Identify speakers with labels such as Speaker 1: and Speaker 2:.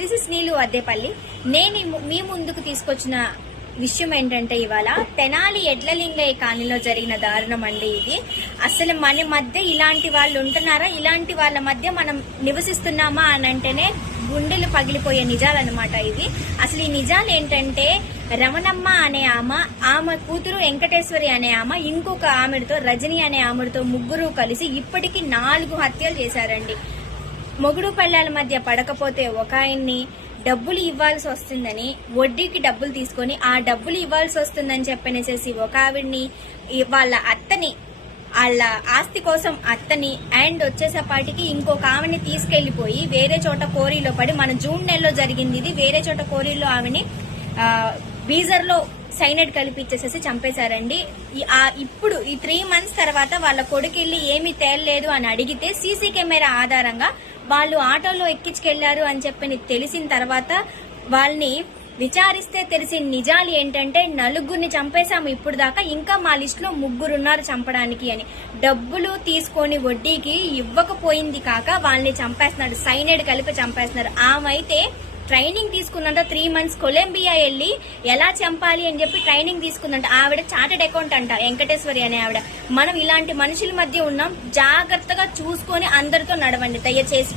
Speaker 1: This is నీలు అద్దేపల్లి నేను మీ ముందుకు తీసుకొచ్చిన విషయం ఏంటంటే ఇవాళ తెనాలి ఎడ్లలింగయ్య కాలనీలో జరిగిన దారుణం అండి ఇది. అసలు మన మధ్య ఇలాంటి వాళ్ళు ఉంటున్నారా? ఇలాంటి వాళ్ళ మధ్య మనం నివసిస్తున్నామా అని అంటేనే గుండెలు పగిలిపోయే నిజాలన్నమాట ఇది అసలు ఈ నిజాలు ఏంటంటే రమణమ్మ అనే ఆమె ఆమె కూతురు వెంకటేశ్వరి అనే ఆమె ఇంకొక ఆమెడితో రజని అనే ఆమెడితో ముగ్గురు కలిసి ఇప్పటికీ నాలుగు హత్యలు చేశారండి. మొగుడు పెళ్ళాల మధ్య పడకపోతే ఒక ఆయన్ని డబ్బులు ఇవ్వాల్సి వస్తుందని వడ్డీకి డబ్బులు తీసుకొని ఆ డబ్బులు ఇవ్వాల్సి వస్తుందని చెప్పనేసేసి ఒక ఆవిడ్ని వాళ్ళ అత్తని వాళ్ళ ఆస్తి కోసం అత్తని అండ్ వచ్చేసేపాటికి ఇంకొక ఆమెని తీసుకెళ్ళిపోయి వేరే చోట కోరీలో పడి మన జూన్ నెలలో జరిగింది ఇది వేరే చోట కోరీలో ఆమెని బీజర్లో బీజర్లో సైనైడ్ కలిపి ఇచ్చేసేసి చంపేశారండి ఆ ఇప్పుడు ఈ త్రీ మంత్స్ తర్వాత వాళ్ళ కొడుకెళ్ళి ఏమీ తేలలేదు అని అడిగితే సీసీ కెమెరా ఆధారంగా వాళ్ళు ఆటోలో ఎక్కించుకెళ్ళారు అని చెప్పి తెలిసిన తర్వాత వాళ్ళని విచారిస్తే తెలిసిన నిజాలు ఏంటంటే నలుగురిని చంపేశాము ఇప్పుడు దాకా ఇంకా మా లిస్టులో ముగ్గురున్నారు చంపడానికి అని. డబ్బులు తీసుకొని వడ్డీకి ఇవ్వకపోయింది కాక వాళ్ళని చంపేస్తున్నాడు సైనైడ్ కలిపి చంపేస్తున్నారు. ఆమె అయితే ట్రైనింగ్ తీసుకున్నంత త్రీ మంత్స్ కొలంబియా వెళ్ళి ఎలా చంపాలి అని చెప్పి ట్రైనింగ్ తీసుకుందంట. ఆవిడ చార్టెడ్ అకౌంట్ అంట వెంకటేశ్వరి అనే ఆవిడ. మనం ఇలాంటి మనుషుల మధ్య ఉన్నాం జాగ్రత్తగా చూసుకొని అందరితో నడవండి. దయచేసి